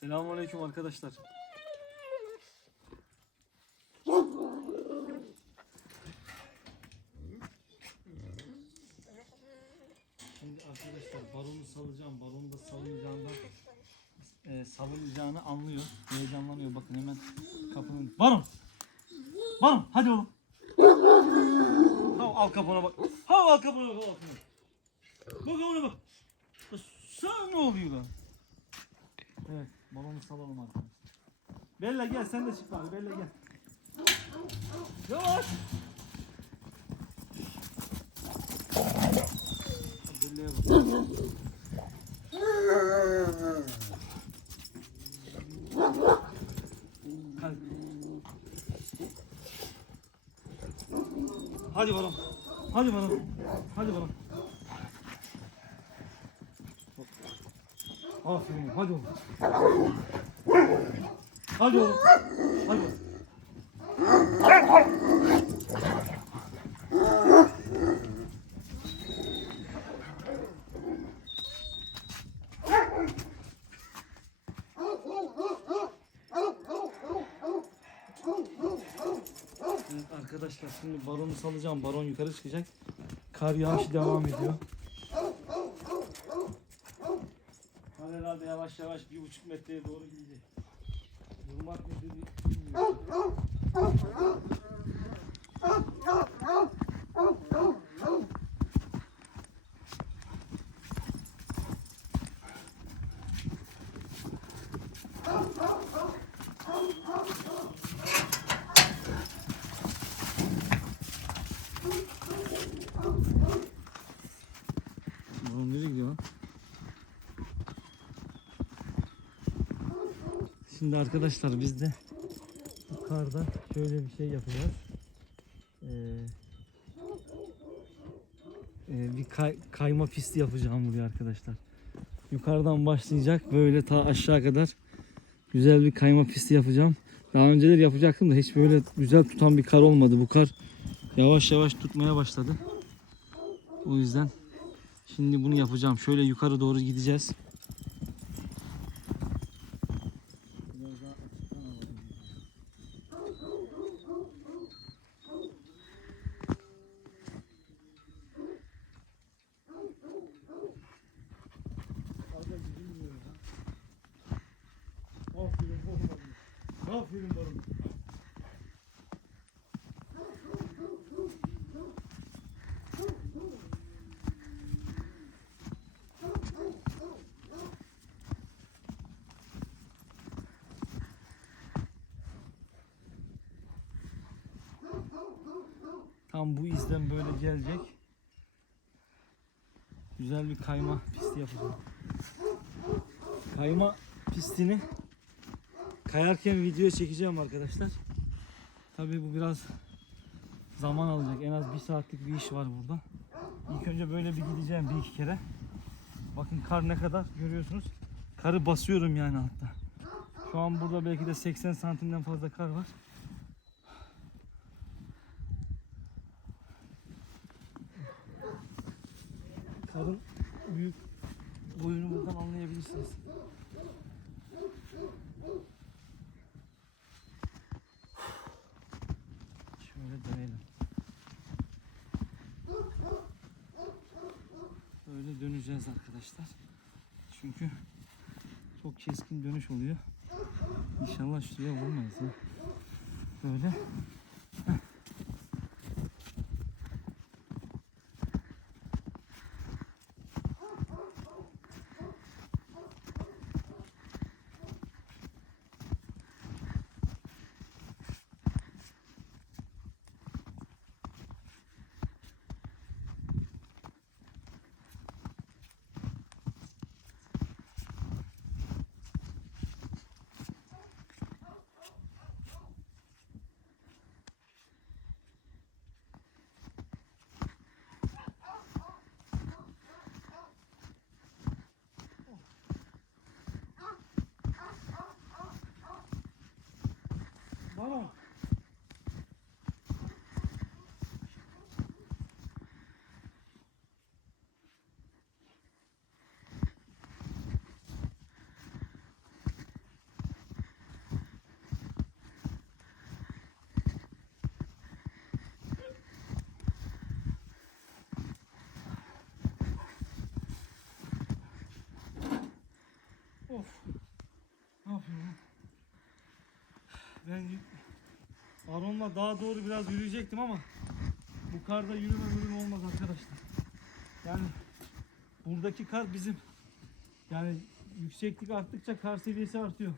Selamünaleyküm arkadaşlar. Şimdi arkadaşlar balonu salacağım. Balonu da salınacağından e, salınacağını anlıyor. Heyecanlanıyor. Bakın hemen kapının. Balon! Balon! Hadi oğlum. Hav al kapına bak. Hav al kapına bak. al kapına. Bak ona bak. Sana ne oluyor lan? Evet, balonu salalım arkadaşlar. Bella gel sen de çık bari. Bella gel. Yavaş. Bella'ya bak. Hadi. Hadi balon. Hadi balon. Hadi balon. Aferin hadi oğlum. Hadi oğlum. Hadi. Evet arkadaşlar şimdi baronu salacağım. Baron yukarı çıkacak. Kar yağışı devam ediyor. Kar herhalde yavaş yavaş bir buçuk metreye doğru gidecek. Durmak nedir bilmiyorum. Baron nereye gidiyor lan? Şimdi arkadaşlar biz de yukarıda şöyle bir şey yapacağız. Ee, e, bir kay- kayma pisti yapacağım buraya arkadaşlar. Yukarıdan başlayacak böyle ta aşağı kadar güzel bir kayma pisti yapacağım. Daha önceleri yapacaktım da hiç böyle güzel tutan bir kar olmadı. Bu kar yavaş yavaş tutmaya başladı. O yüzden şimdi bunu yapacağım. Şöyle yukarı doğru gideceğiz. Biraz daha açıktan alalım. Arada gidilmiyor ya. Aferin oğlum. Aferin oğlum. Tam bu izden böyle gelecek. Güzel bir kayma pisti yapacağım. Kayma pistini kayarken video çekeceğim arkadaşlar. Tabii bu biraz zaman alacak. En az bir saatlik bir iş var burada. İlk önce böyle bir gideceğim bir iki kere. Bakın kar ne kadar görüyorsunuz. Karı basıyorum yani hatta. Şu an burada belki de 80 santimden fazla kar var. Karın büyük boyunu buradan anlayabilirsiniz. Şöyle dönelim. Döneceğiz arkadaşlar. Çünkü çok keskin dönüş oluyor. İnşallah şuraya vurmayız. Böyle. Tamam. Of. Ne yapıyorum? Ben Aron'la daha doğru biraz yürüyecektim ama bu karda yürüme yürüme olmaz arkadaşlar. Yani buradaki kar bizim yani yükseklik arttıkça kar seviyesi artıyor.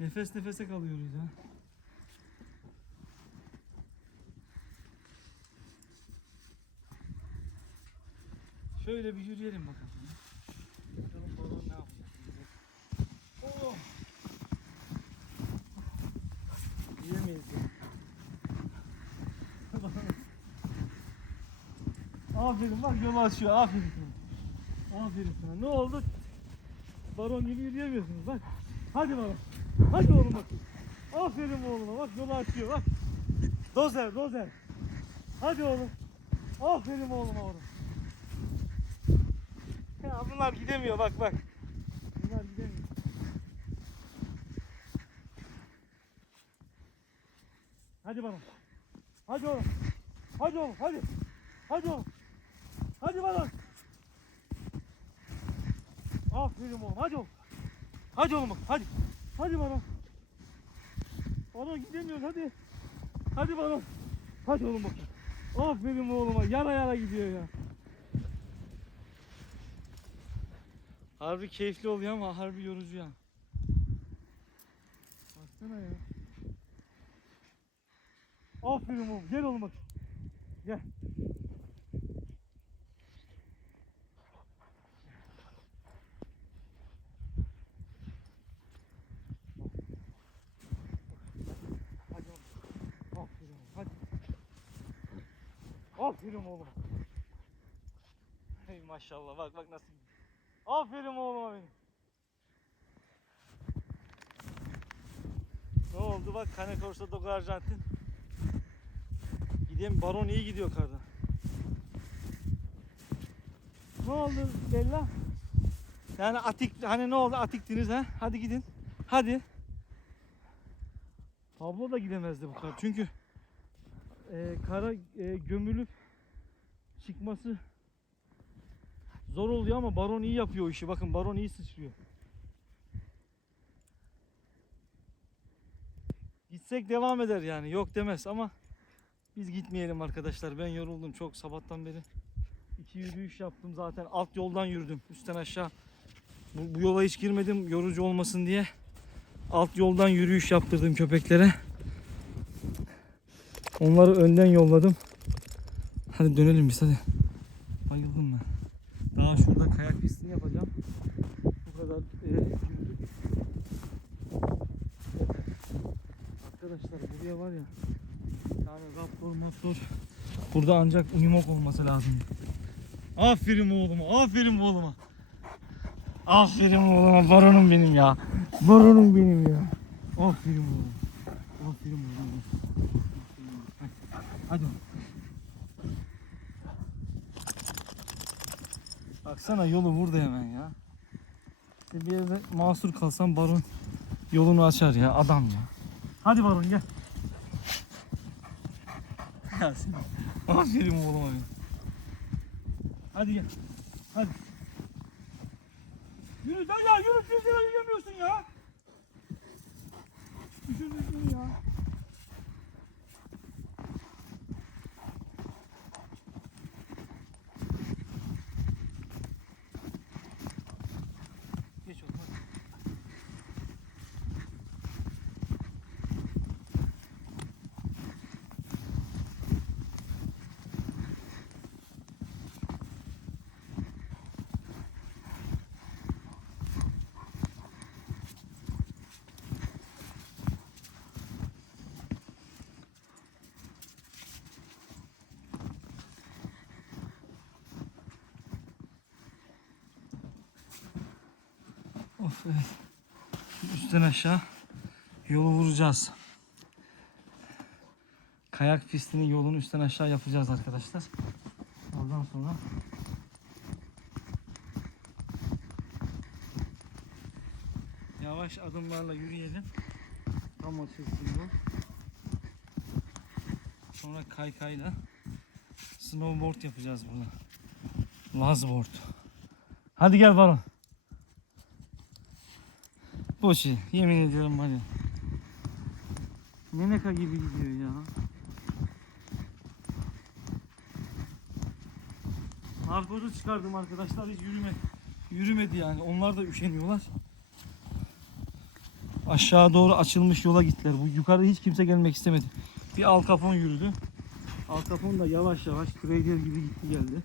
Nefes nefese kalıyoruz ya. Şöyle bir yürüyelim. Bakalım balon ne yapacak. Oh! Yiyemeyiz ya. Aferin bak yolu açıyor. Aferin sana. Aferin sana. Ne oldu? Baron gibi yürüyemiyorsunuz bak. Hadi baron. Hadi oğlum bak. Aferin oğluma bak yolu açıyor bak. Dozer dozer. Hadi oğlum. Aferin oğluma oğlum. Ya bunlar gidemiyor bak bak. Bunlar gidemiyor. Hadi bana. Hadi oğlum. Hadi oğlum hadi. Hadi oğlum. Hadi bana. Aferin oğlum hadi oğlum. Hadi oğlum bak hadi. Hadi bana. Bana gidemiyoruz hadi. Hadi bana. Hadi oğlum bak. Aferin oğluma. Yara yara gidiyor ya. Harbi keyifli oluyor ama harbi yorucu ya. Baksana ya. Aferin oğlum. Gel oğlum bak. Gel. Hadi oğlum. Aferin oğlum. Hadi. Aferin oğlum. Hey maşallah bak bak nasıl Aferin oğluma benim. Ne oldu bak Cane Corso do Arjantin. Gideyim Baron iyi gidiyor karda. Ne oldu Bella? Yani atik hani ne oldu atiktiniz ha? Hadi gidin. Hadi. Pablo da gidemezdi bu kar. Çünkü e, kara e, gömülüp çıkması Zor oluyor ama Baron iyi yapıyor işi. Bakın Baron iyi sıçrıyor. Gitsek devam eder yani. Yok demez ama biz gitmeyelim arkadaşlar. Ben yoruldum çok sabahtan beri. İki yürüyüş yaptım zaten. Alt yoldan yürüdüm. Üstten aşağı. Bu, bu yola hiç girmedim yorucu olmasın diye. Alt yoldan yürüyüş yaptırdım köpeklere. Onları önden yolladım. Hadi dönelim biz hadi. Bayıldım ben. Daha şurada kayak pistini yapacağım. Bu kadar e, yürüdük. Arkadaşlar buraya var ya yani raptor motor burada ancak unimog olması lazım. Aferin oğluma, aferin oğluma. Aferin oğluma, baronum benim ya. Baronum benim ya. Aferin oğlum. Aferin oğlum. Hadi. Baksana yolu burada hemen ya. İşte bir yerde mahsur kalsam baron yolunu açar ya adam ya. Hadi baron gel. Ya sen. Aferin oğluma benim. Hadi gel. Hadi. Yürü lan ya yürü lira yürüyemiyorsun ya. Düşürdün ya. Geç oğlum hadi. Of evet. Üstten aşağı yolu vuracağız. Kayak pistinin yolunu üstten aşağı yapacağız arkadaşlar. Ondan sonra yavaş adımlarla yürüyelim. Tam açılsın yol. Sonra kaykayla snowboard yapacağız burada. Lazboard. Hadi gel Baron. Boşi. Yemin ediyorum var ya. Neneka gibi gidiyor ya. Narkozu çıkardım arkadaşlar hiç yürüme. Yürümedi yani. Onlar da üşeniyorlar. Aşağı doğru açılmış yola gittiler. Bu yukarı hiç kimse gelmek istemedi. Bir Al Capone yürüdü. Al Capone da yavaş yavaş Trader gibi gitti geldi.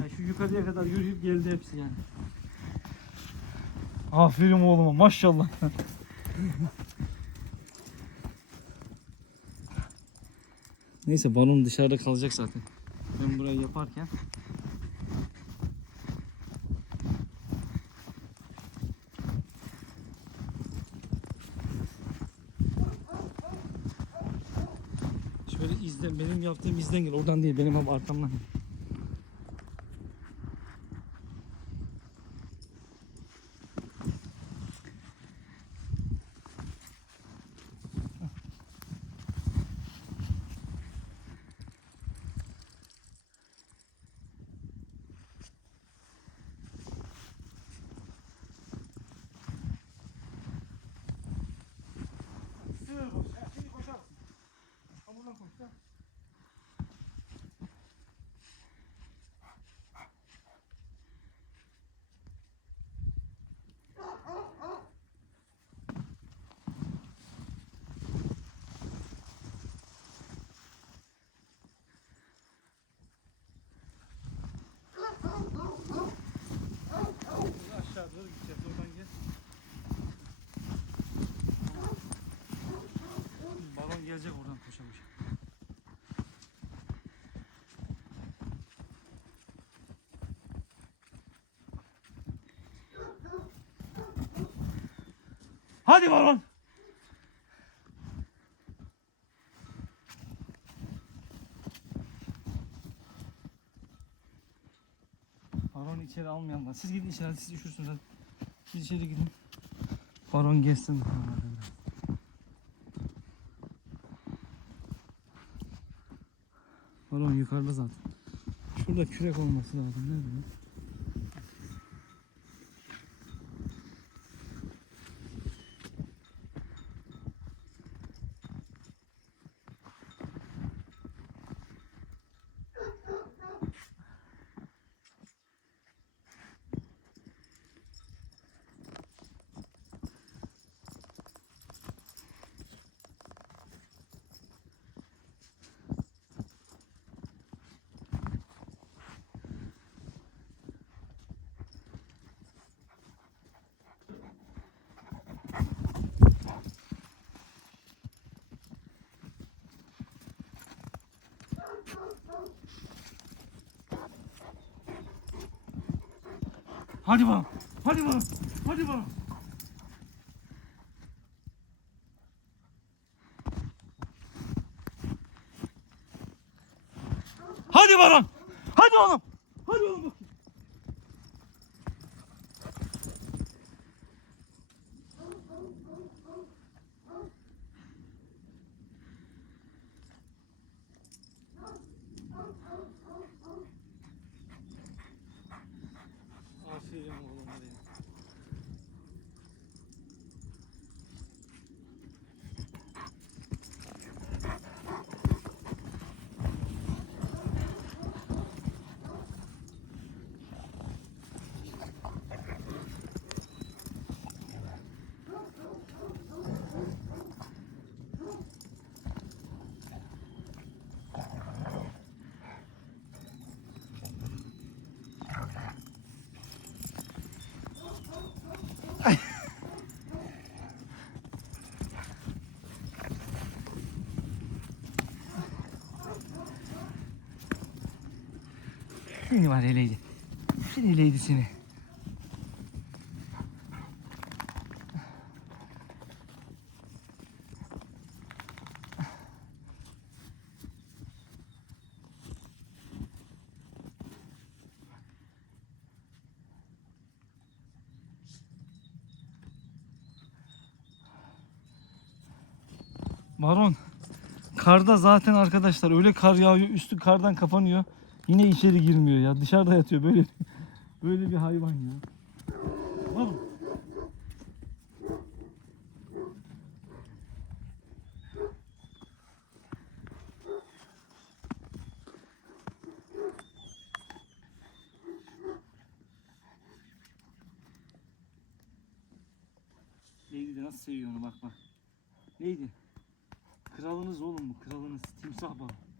Yani şu yukarıya kadar yürüyüp geldi hepsi yani. Aferin oğluma maşallah. Neyse balon dışarıda kalacak zaten. Ben burayı yaparken Şöyle izlen, benim yaptığım izden gel. Oradan değil, benim abi arkamdan. gel. Sığır boş, her şeyi koşarsın. Hamurdan koş da. Şimdi aşağı doğru gideceğiz. Oradan gel. Balon gelecek oradan koşamış. Hadi balon. Balonu içeri almayanlar. Siz gidin içeri siz üşürsünüz hadi. Siz içeri gidin. Balon geçsin. Balon yukarıda zaten. Şurada kürek olması lazım. Nerede? lan? Hadi balon. Hadi balon. Hadi balon. Hadi oğlum. Hadi oğlum bakayım. Aferin oğlum hadi. Seni var eleydi. Seni eleydi seni. Baron. Karda zaten arkadaşlar öyle kar yağıyor üstü kardan kapanıyor. Yine içeri girmiyor ya. Dışarıda yatıyor böyle böyle bir hayvan ya. Tamam? Neydi nasıl seviyor onu bak bak. Neydi? Kralınız oğlum bu kralınız. Timsah balığı.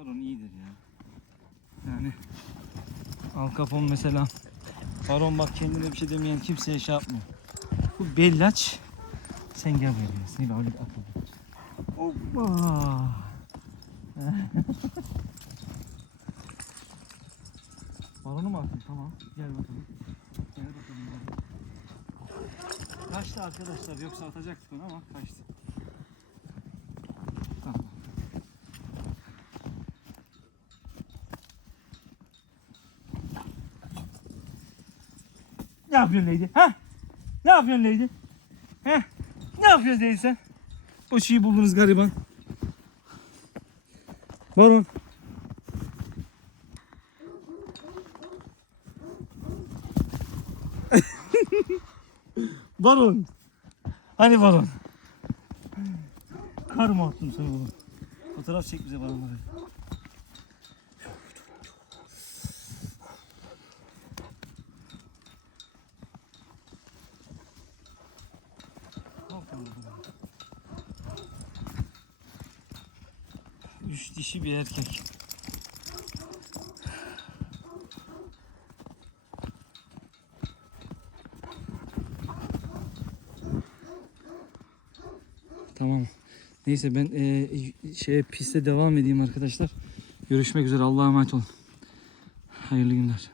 Baron iyidir ya. Yani Al Capone mesela. Baron bak kendine bir şey demeyen kimseye şey yapmıyor. Bu bellaç. Sen gel buraya. Seni bir atalım. Hoppa. Balonu mu attın? Tamam. Gel bakalım. Gel bakalım. Kaçtı arkadaşlar. Yoksa atacaktık onu ama kaçtı. Tamam. Ne yapıyorsun Leydi? Ha? Ne yapıyorsun Leydi? He? Ne yapıyorsun Leydi sen? O şeyi buldunuz gariban. Baron. baron. Hani baron? Kar mı attım sana oğlum? Fotoğraf çek bize baronları. Aferin bakalım. Dişi bir erkek. Tamam. Neyse ben e, şeye piste devam edeyim arkadaşlar. Görüşmek üzere. Allah'a emanet olun. Hayırlı günler.